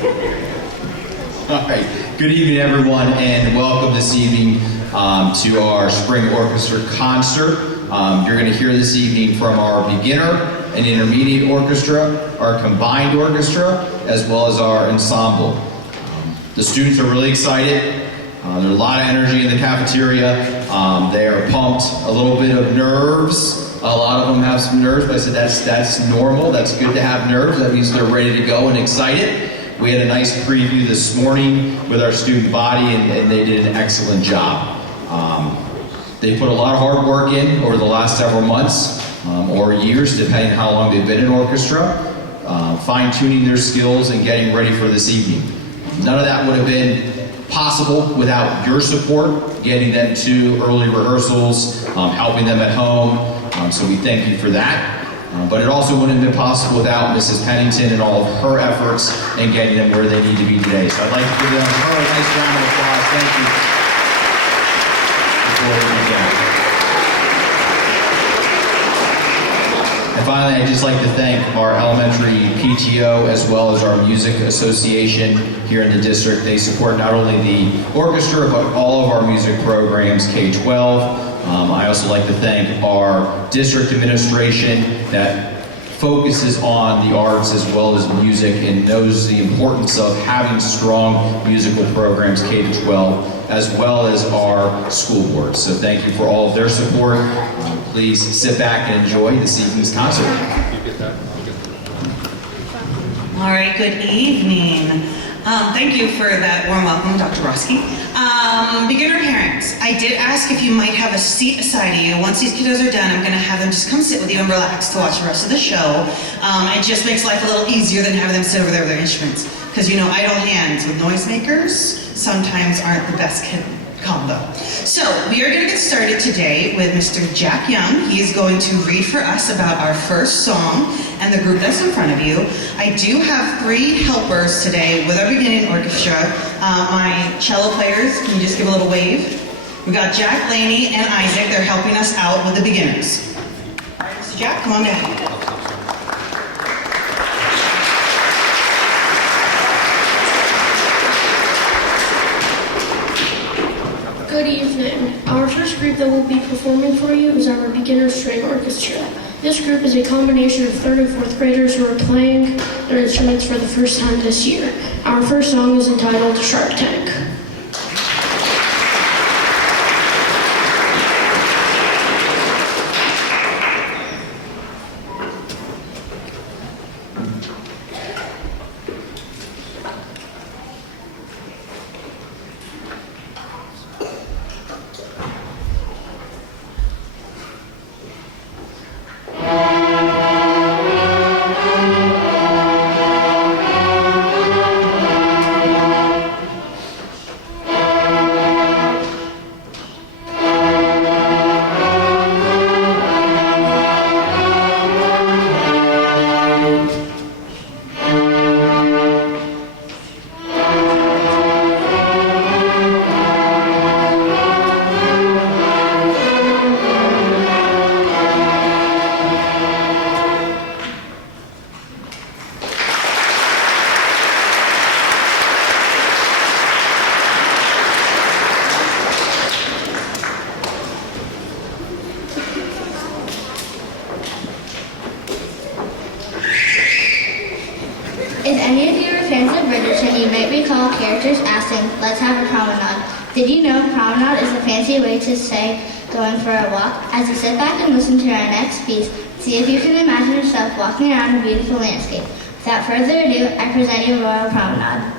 All right, good evening everyone and welcome this evening to our Spring Orchestra concert. You're going to hear this evening from our beginner and intermediate orchestra, our combined orchestra, as well as our ensemble. The students are really excited. There's a lot of energy in the cafeteria. They are pumped, a little bit of nerves. A lot of them have some nerves, but I said that's normal. That's good to have nerves. That means they're ready to go and excited. We had a nice preview this morning with our student body, and they did an excellent job. They put a lot of hard work in over the last several months or years, depending on how long they've been in orchestra, fine-tuning their skills and getting ready for this evening. None of that would have been possible without your support, getting them to early rehearsals, helping them at home. So we thank you for that. But it also wouldn't have been possible without Mrs. Pennington and all of her efforts in getting them where they need to be today. So I'd like to give them her a nice round of applause. Thank you. Before we begin. And finally, I'd just like to thank our elementary PTO as well as our music association here in the district. They support not only the orchestra, but all of our music programs, K-12. I also like to thank our district administration that focuses on the arts as well as music and knows the importance of having strong musical programs K-12 as well as our school boards. So thank you for all of their support. Please sit back and enjoy this evening's concert. All right, good evening. Thank you for that warm welcome, Dr. Broski. Beginner parents, I did ask if you might have a seat aside of you. Once these kiddos are done, I'm going to have them just come sit with you and relax to watch the rest of the show. It just makes life a little easier than having them sit over there with their instruments. Because, you know, idle hands with noisemakers sometimes aren't the best combo. So, we are going to get started today with Mr. Jack Young. He is going to read for us about our first song and the group that's in front of you. I do have 3 helpers today with our beginning orchestra. My cello players, can you just give a little wave? We've got Jack, Laney, and Isaac. They're helping us out with the beginners. All right, Mr. Jack, come on down. Good evening. Our first group that will be performing for you is our beginner string orchestra. This group is a combination of 3rd and 4th graders who are playing their instruments for the first time this year. Our first song is entitled Shark Tank. Let's have a promenade. Did you know promenade is a fancy way to say going for a walk? As you sit back and listen to our next piece, see if you can imagine yourself walking around a beautiful landscape. Without further ado, I present you Royal Promenade.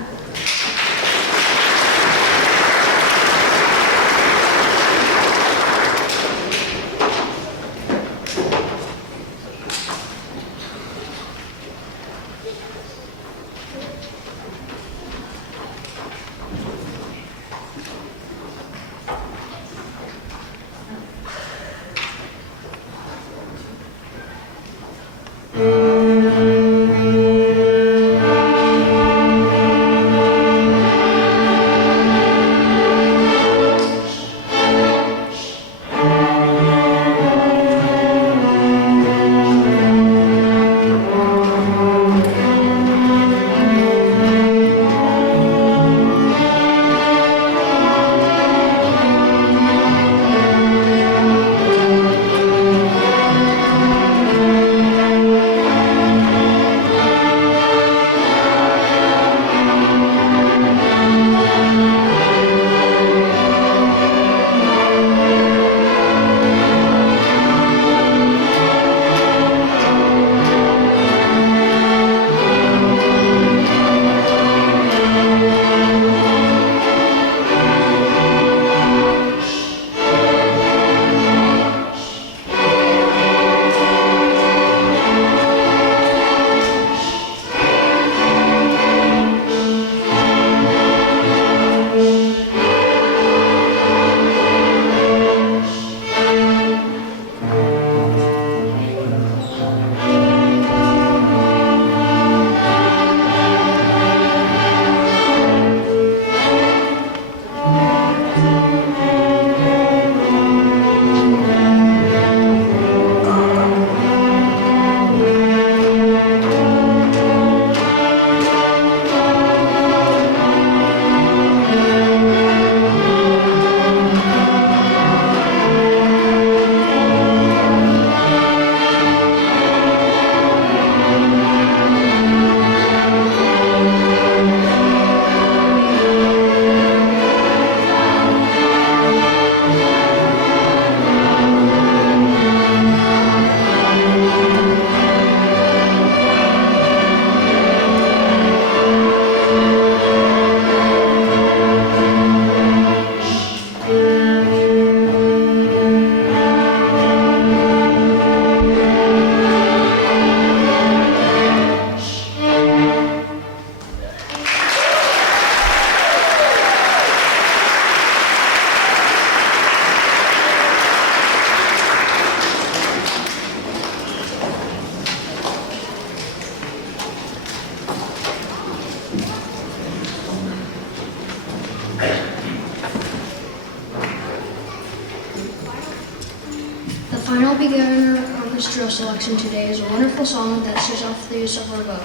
orchestra selection today is a wonderful song that shows off the use of our bow.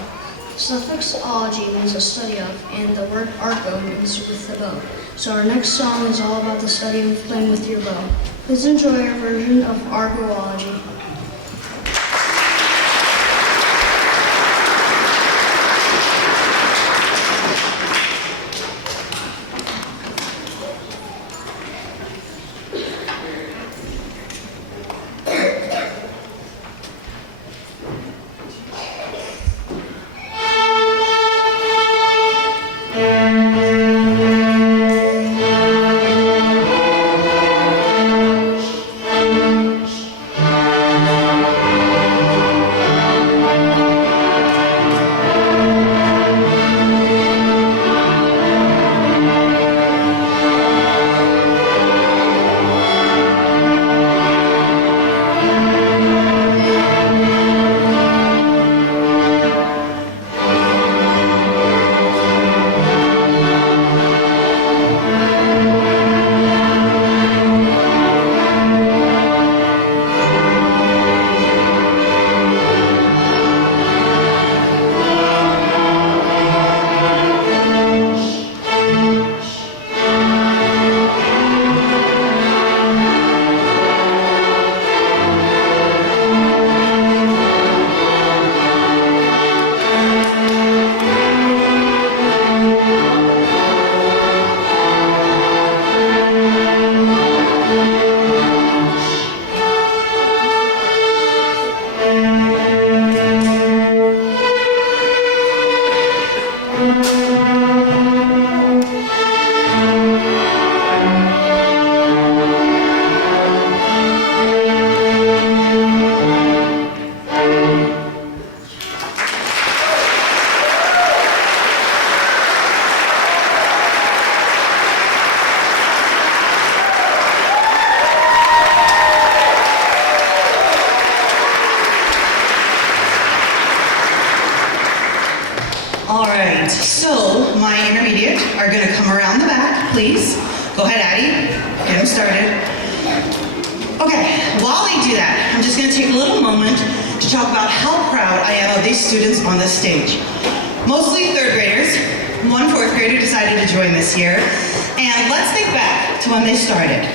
The suffix ology means a study of, and the word arco means with the bow. So our next song is all about the study of playing with your bow. Please enjoy our version of argoology. So my intermediate are going to come around the back, please. Go ahead, Addie. Get them started. Okay, while they do that, I'm just going to take a little moment to talk about how proud I am of these students on this stage. Mostly third graders. One fourth grader decided to join this year. And let's think back to when they started.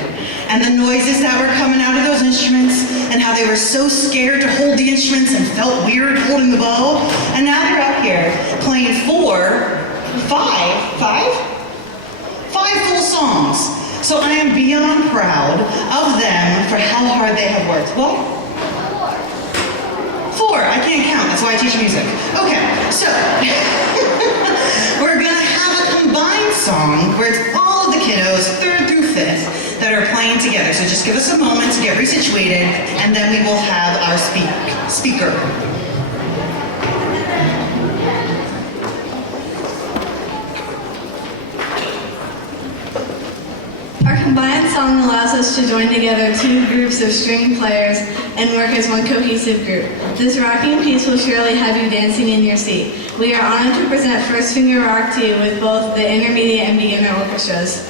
And the noises that were coming out of those instruments, and how they were so scared to hold the instruments and felt weird holding the bow. And now they're up here playing five full songs. So I am beyond proud of them for how hard they have worked. What? Four. I can't count. That's why I teach music. Okay, so we're gonna have a combined song where it's all of the kiddos, 3rd through 5th, that are playing together. So just give us a moment to get resituated, and then we will have our speaker. Our combined song allows us to join together 2 groups of string players and work as one cohesive group. This rocking piece will surely have you dancing in your seat. We are honored to present First Finger Rock to you with both the intermediate and beginner orchestras.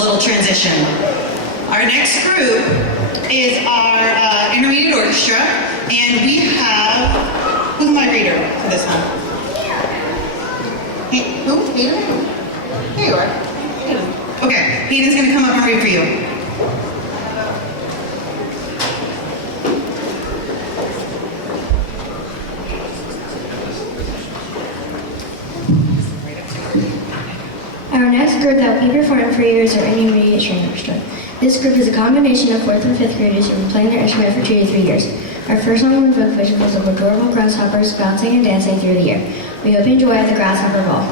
little transition. Our next group is our intermediate orchestra, and we have, who's my reader for this one? Hey, who? Hayden? Here you are. Hayden. Okay, Hayden's gonna come up and read for you. Our next group that will be performing for you is our intermediate string orchestra. This group is a combination of 4th and 5th graders who have been playing their instrument for 2 to 3 years. Our first song on the book was of adorable grasshoppers bouncing and dancing through the air. We hope you enjoy the grasshopper ball.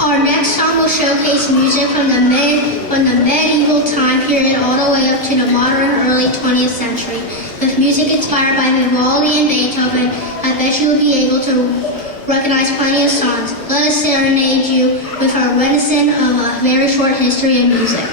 Our next song will showcase music from the medieval time period all the way up to the modern early 20th century. With music inspired by Vivaldi and Beethoven, I bet you will be able to recognize plenty of songs. Let us serenade you with our reminiscence of a very short history of music.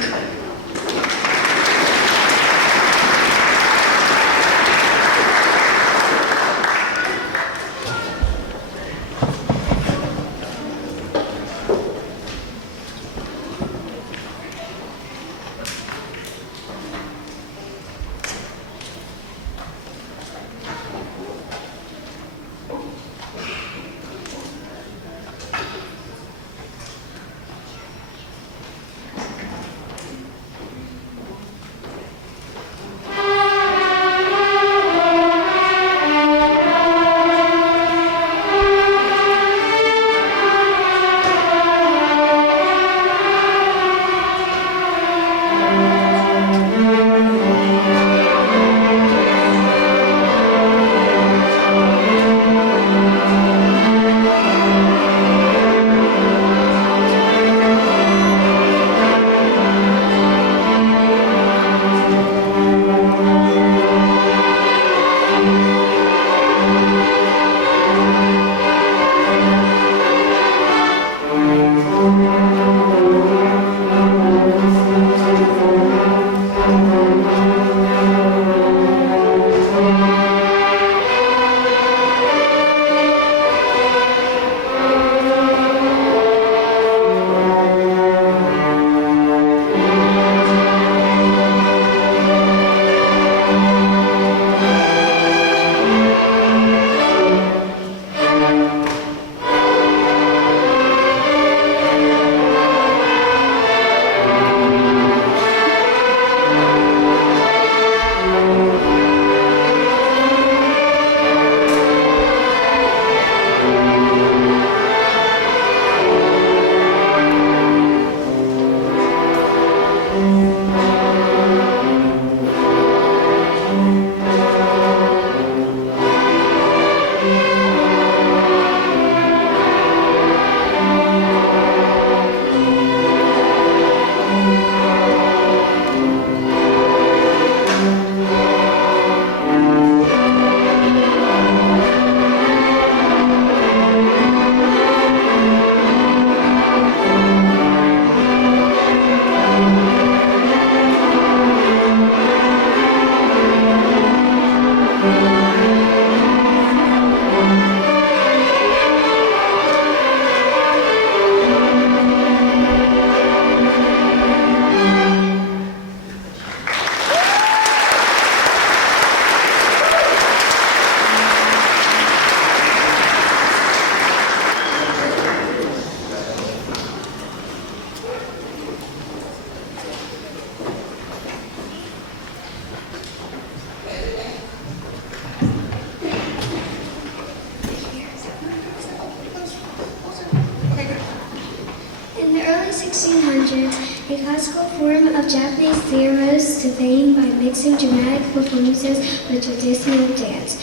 1600s, a classical form of Japanese theater rose to fame by mixing dramatic performances with traditional dance.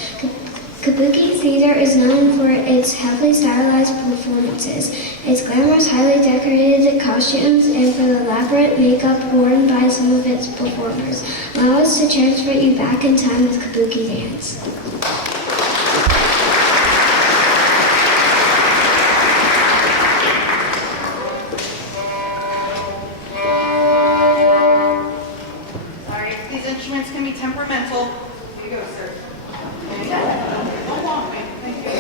Kabuki theater is known for its heavily stylized performances, its glamorous, highly decorated costumes, and for the elaborate makeup worn by some of its performers. Allow us to transport you back in time with Kabuki dance. Sorry, these instruments can be temperamental. Here you go, sir. There you go. Don't walk me. Thank you.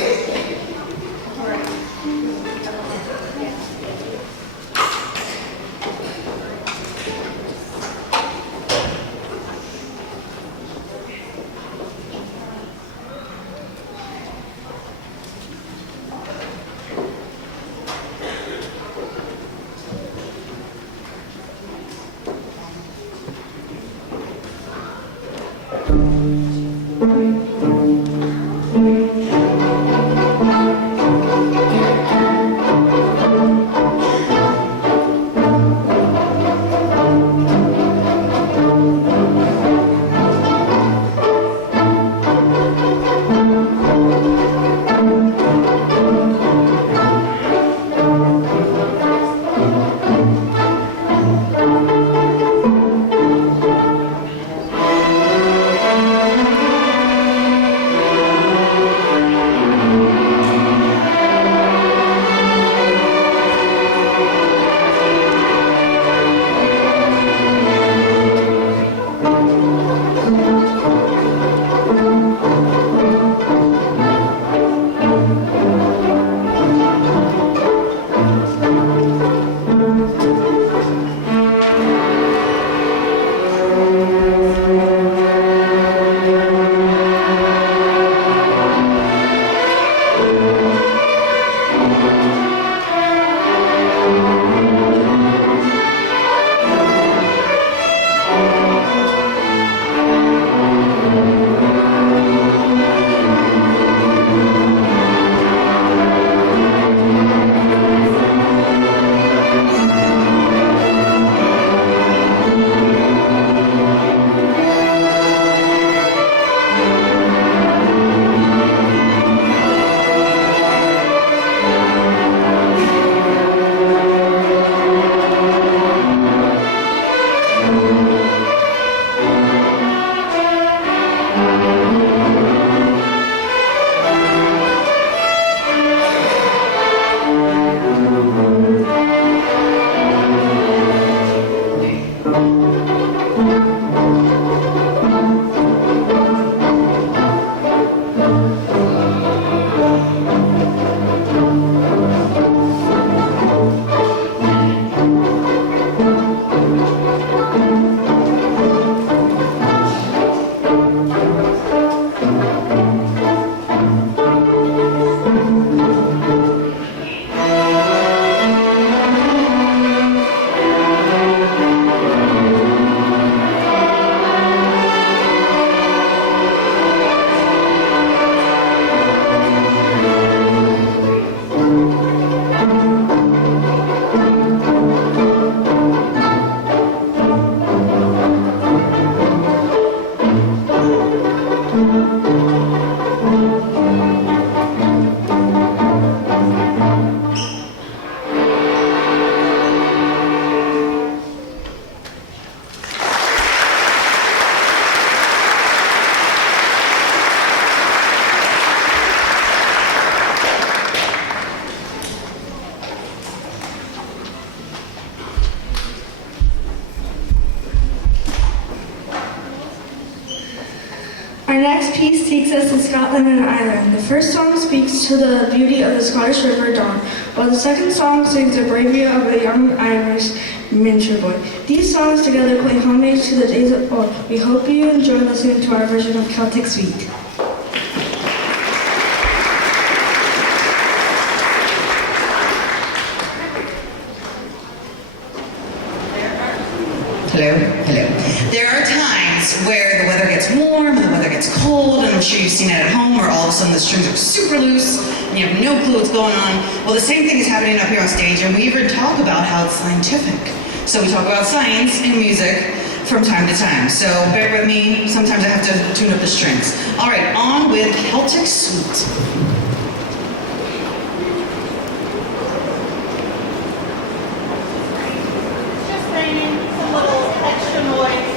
All right. Our next piece takes us to Scotland and Ireland. The first song speaks to the beauty of the Scottish River Don, while the second song sings the bravery of a young Irish miniature boy. These songs together play homage to the days of old. We hope you enjoy listening to our version of Celtic Sweet. Hello, hello. There are times where the weather gets warm and the weather gets cold and sure you've seen it at home where all of a sudden the strings are super loose and you have no clue what's going on. Well, the same thing is happening up here on stage, and we even talk about how it's scientific. So we talk about science and music from time to time. So bear with me, sometimes I have to tune up the strings. All right, on with Celtic Suite. Just bringing some little extra noise.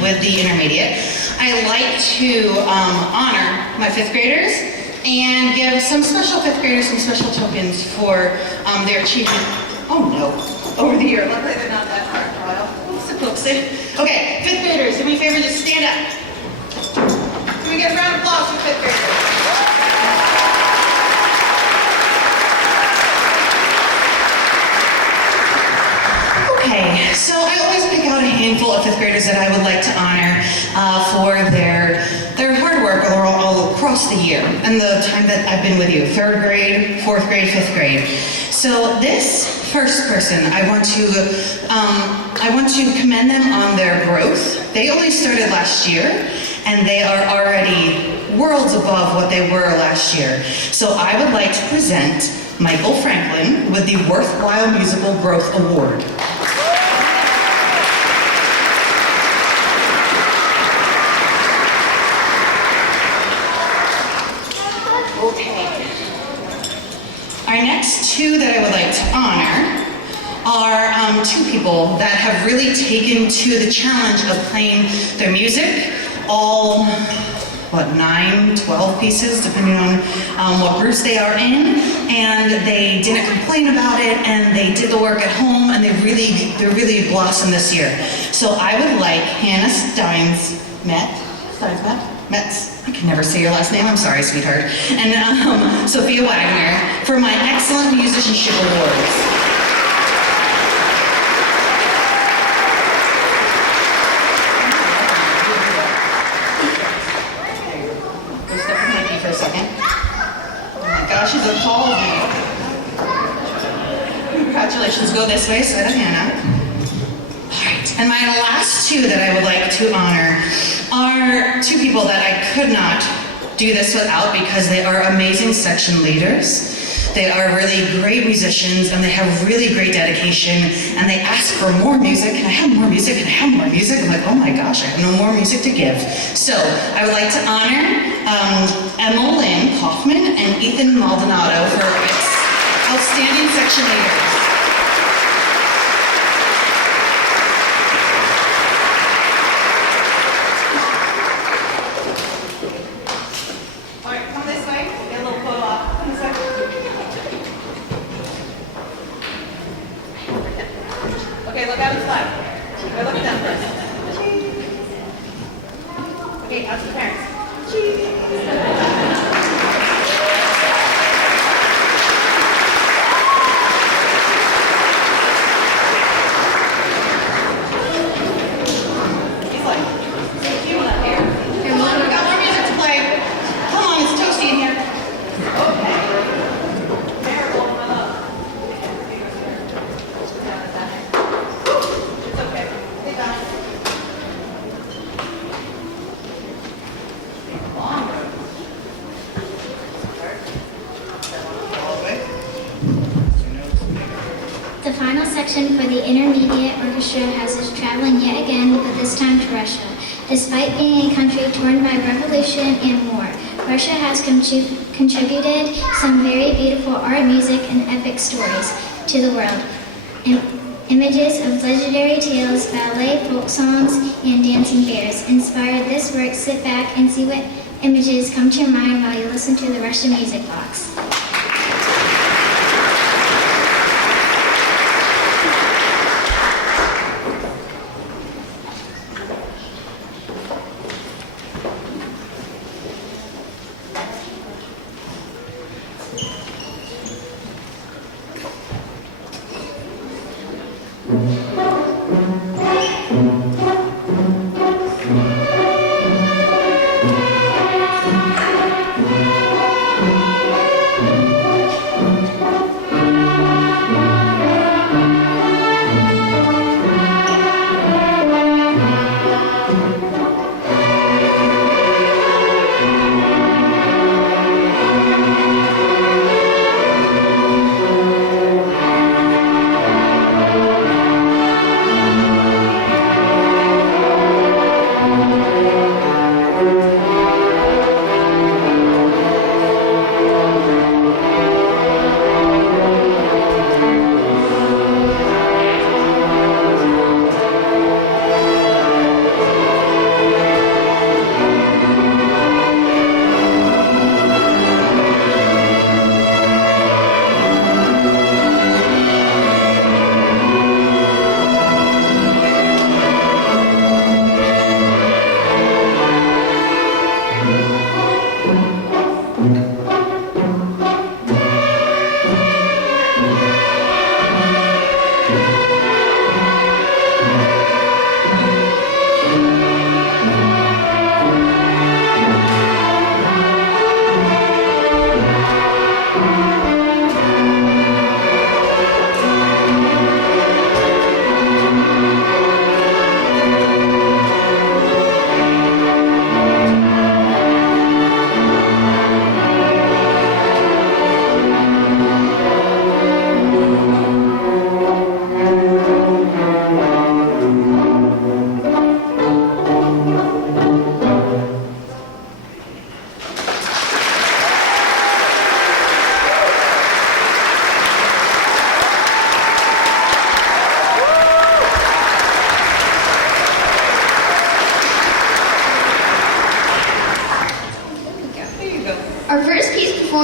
With the intermediate, I like to honor my fifth graders and give some special fifth graders some special tokens for their achievement. Oh no, over the year. Luckily they're not that hard, Kyle. Oopsie. Okay, fifth graders, do me a favor, just stand up. Can we get a round of applause for fifth graders? Okay, so I always pick out a handful of fifth graders that I would like to honor for their hard work all across the year and the time that I've been with you, third grade, fourth grade, fifth grade. So this first person, I want to commend them on their growth. They only started last year, and they are already worlds above what they were last year. So I would like to present Michael Franklin with the Worthwhile Musical Growth Award. Our next two that I would like to honor are two people that have really taken to the challenge of playing their music, all, 9, 12 pieces, depending on what groups they are in, and they didn't complain about it, and they did the work at home, and they really blossomed this year. So I would like Hannah Metz, I can never say your last name, I'm sorry, sweetheart, and Sophia Wagner for my Excellent Musicianship Awards. For a second. Oh my gosh, he's appalled me. Congratulations, go this way, so to Hannah. All right, and my last two that I would like to honor are two people that I could not do this without because they are amazing section leaders. They are really great musicians and they have really great dedication and they ask for more music. Can I have more music? Can I have more music? I'm like, oh my gosh, I have no more music to give. So I would like to honor Emma Lynn Kaufman and Ethan Maldonado for outstanding section leaders. All right, come this way. Get a little photo op. Come this way. Okay, look out his left. Okay, look at them first. Okay, out to the parents. He's like, you want here? Come on, we got more music to play. Come on, it's toasty in here. Okay. Terrible, my love. It's okay. Sit down. The final section for the intermediate orchestra has us traveling yet again, but this time to Russia. Despite being a country torn by revolution and war, Russia has contributed some very beautiful art, music, and epic stories to the world. Images of legendary tales, ballet, folk songs, and dancing bears inspired this work. Sit back and see what images come to your mind while you listen to the Russian music box.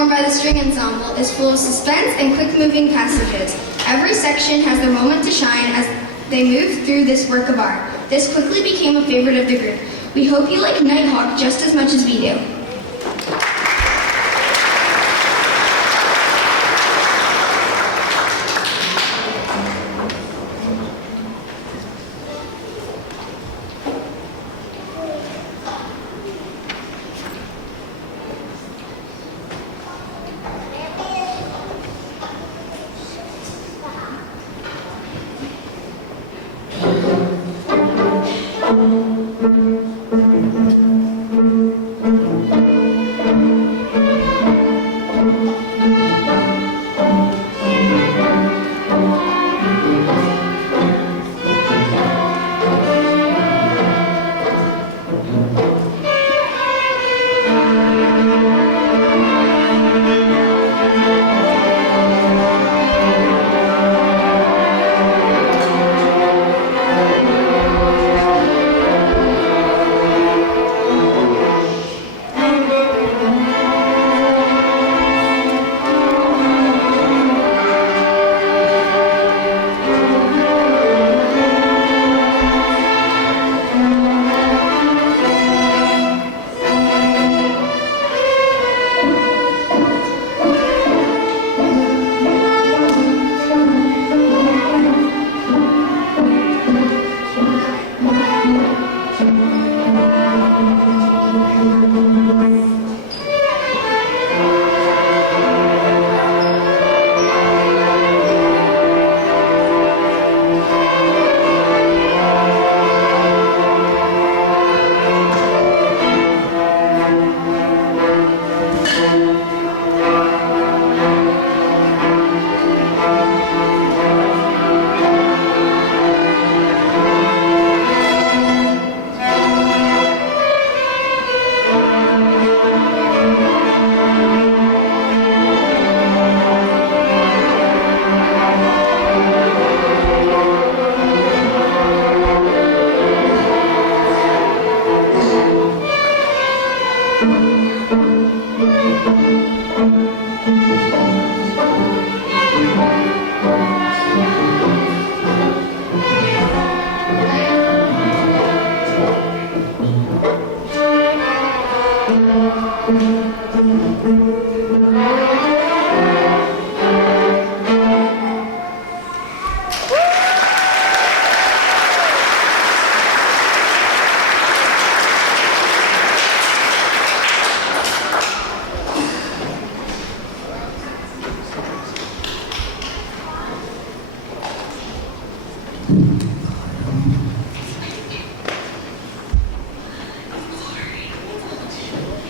performed by the string ensemble is full of suspense and quick-moving passages. Every section has their moment to shine as they move through this work of art. This quickly became a favorite of the group. We hope you like Nighthawk just as much as we do.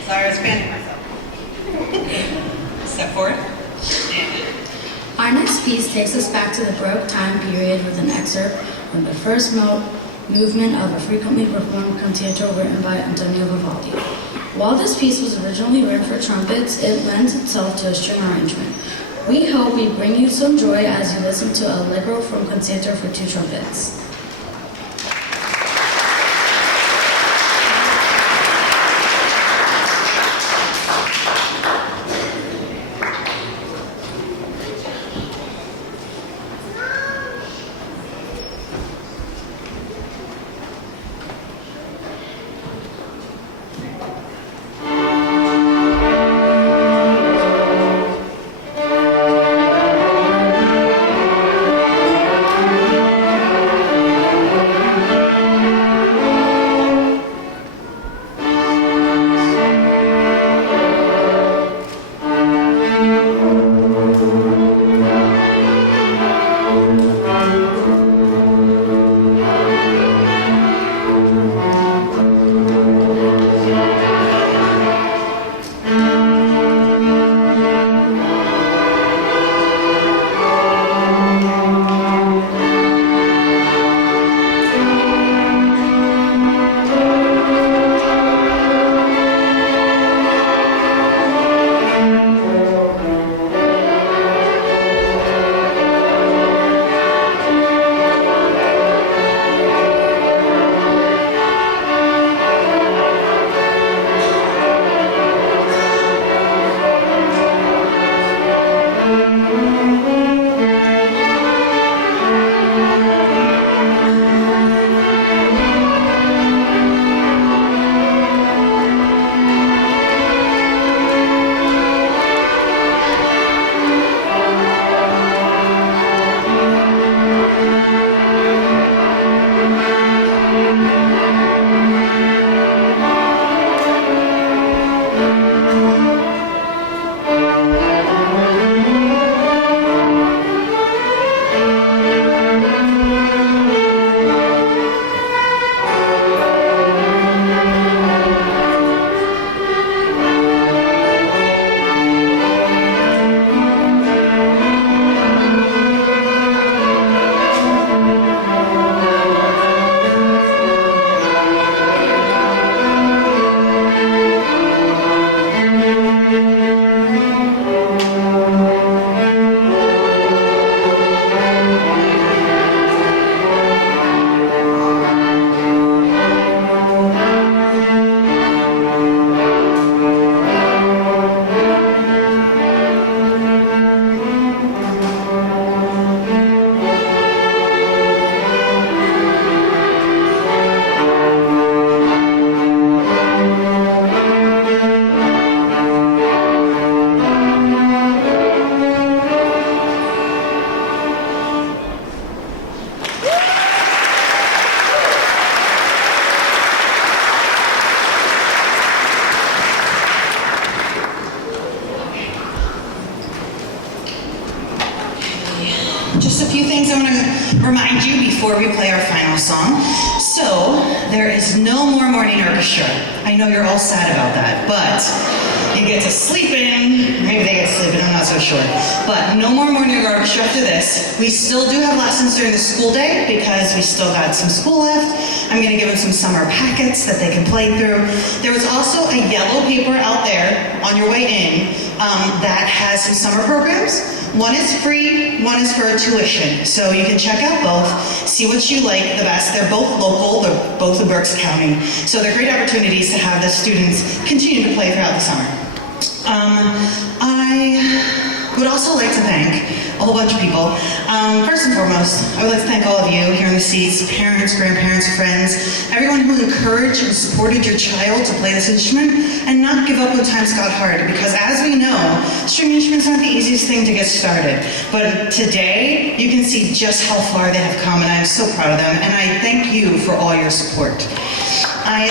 Sorry, I was fanning myself. Step forward. Our next piece takes us back to the Baroque time period with an excerpt from the first movement of a frequently performed concerto written by Antonio Vivaldi. While this piece was originally written for trumpets, it lends itself to a string arrangement. We hope we bring you some joy as you listen to Allegro from Concerto for Two Trumpets. things I want to remind you before we play our final song. So, there is no more morning orchestra. I know you're all sad about that, but you get to sleep in. Maybe they get to sleep in, I'm not so sure. But no more morning orchestra after this. We still do have lessons during the school day because we still got some school left. I'm going to give them some summer packets that they can play through. There was also a yellow paper out there on your way in that has some summer programs. One is free, one is for a tuition. So you can check out both, see what you like the best. They're both local, they're both in Berks County. So they're great opportunities to have the students continue to play throughout the summer. I would also like to thank a whole bunch of people. First and foremost, I would like to thank all of you here in the seats, parents, grandparents, friends, everyone who encouraged and supported your child to play this instrument and not give up when times got hard. Because as we know, string instruments aren't the easiest thing to get started. But today, you can see just how far they have come, and I am so proud of them. And I thank you for all your support. I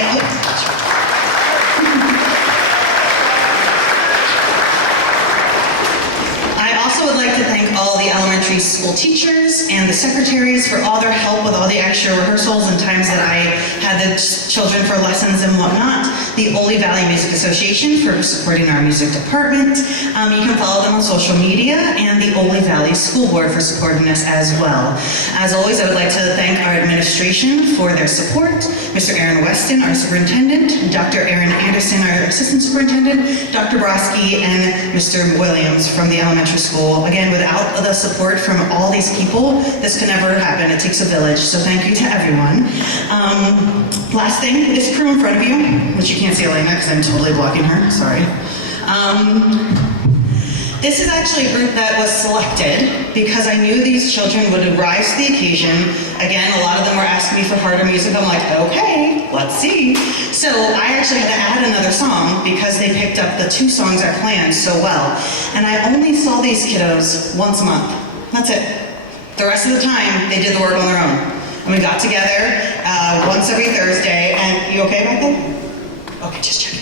would like to thank all the elementary school teachers and the secretaries for all their help with all the extra rehearsals and times that I had the children for lessons and whatnot. The Ole Valley Music Association for supporting our music department. You can follow them on social media, and the Ole Valley School Board for supporting us as well. As always, I would like to thank our administration for their support. Mr. Aaron Weston, our superintendent, Dr. Aaron Anderson, our assistant superintendent, Dr. Broski, and Mr. Williams from the elementary school. Again, without the support from all these people, this could never happen. It takes a village, so thank you to everyone. Last thing, this crew in front of you, which you can't see Elena because I'm totally blocking her, sorry. This is actually a group that was selected because I knew these children would rise to the occasion. Again, a lot of them were asking me for harder music. I'm like, okay, let's see. So I actually had to add another song because they picked up the 2 songs I planned so well. And I only saw these kiddos once a month. That's it. The rest of the time, they did the work on their own. And we got together once every Thursday. And you okay back then? Okay, just checking.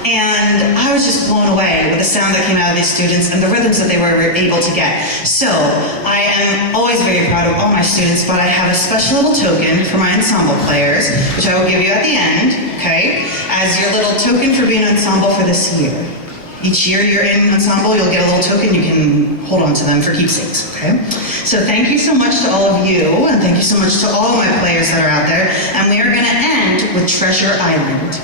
And I was just blown away with the sound that came out of these students and the rhythms that they were able to get. So I am always very proud of all my students, but I have a special little token for my ensemble players, which I will give you at the end, okay, as your little token for being an ensemble for this year. Each year you're in ensemble, you'll get a little token. You can hold on to them for keepsakes, okay? So thank you so much to all of you, and thank you so much to all of my players that are out there. And we are going to end with Treasure Island.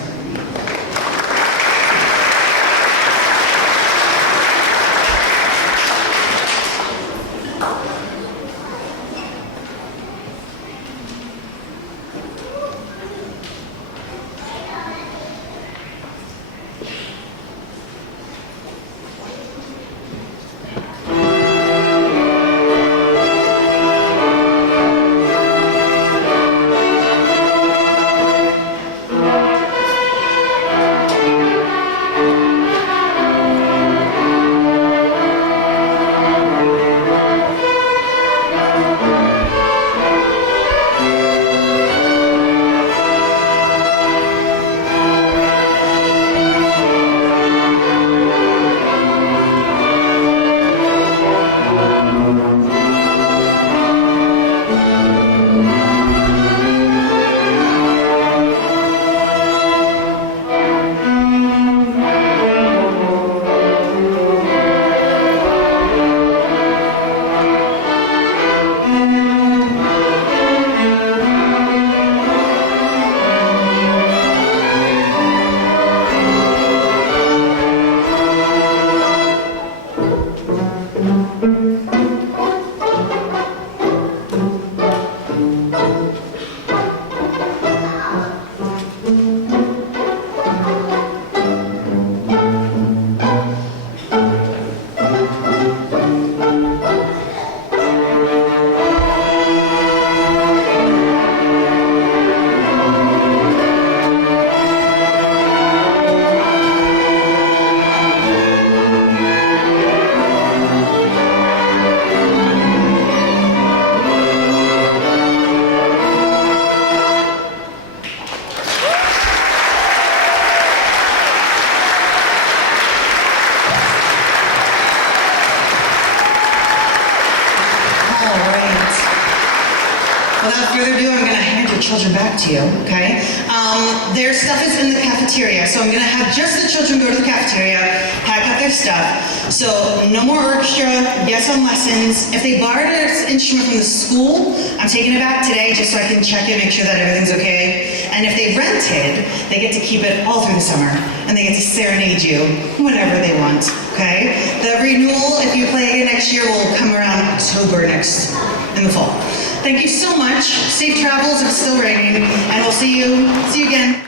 further ado, I'm going to hand your children back to you, okay? Their stuff is in the cafeteria, so I'm going to have just the children go to the cafeteria, pack up their stuff. So no more orchestra, yes on lessons. If they borrowed an instrument from the school, I'm taking it back today just so I can check it, make sure that everything's okay. And if they rented, they get to keep it all through the summer, and they get to serenade you whenever they want, okay? The renewal, if you play again next year, will come around October next, in the fall. Thank you so much. Safe travels if it's still raining, and we'll see you again.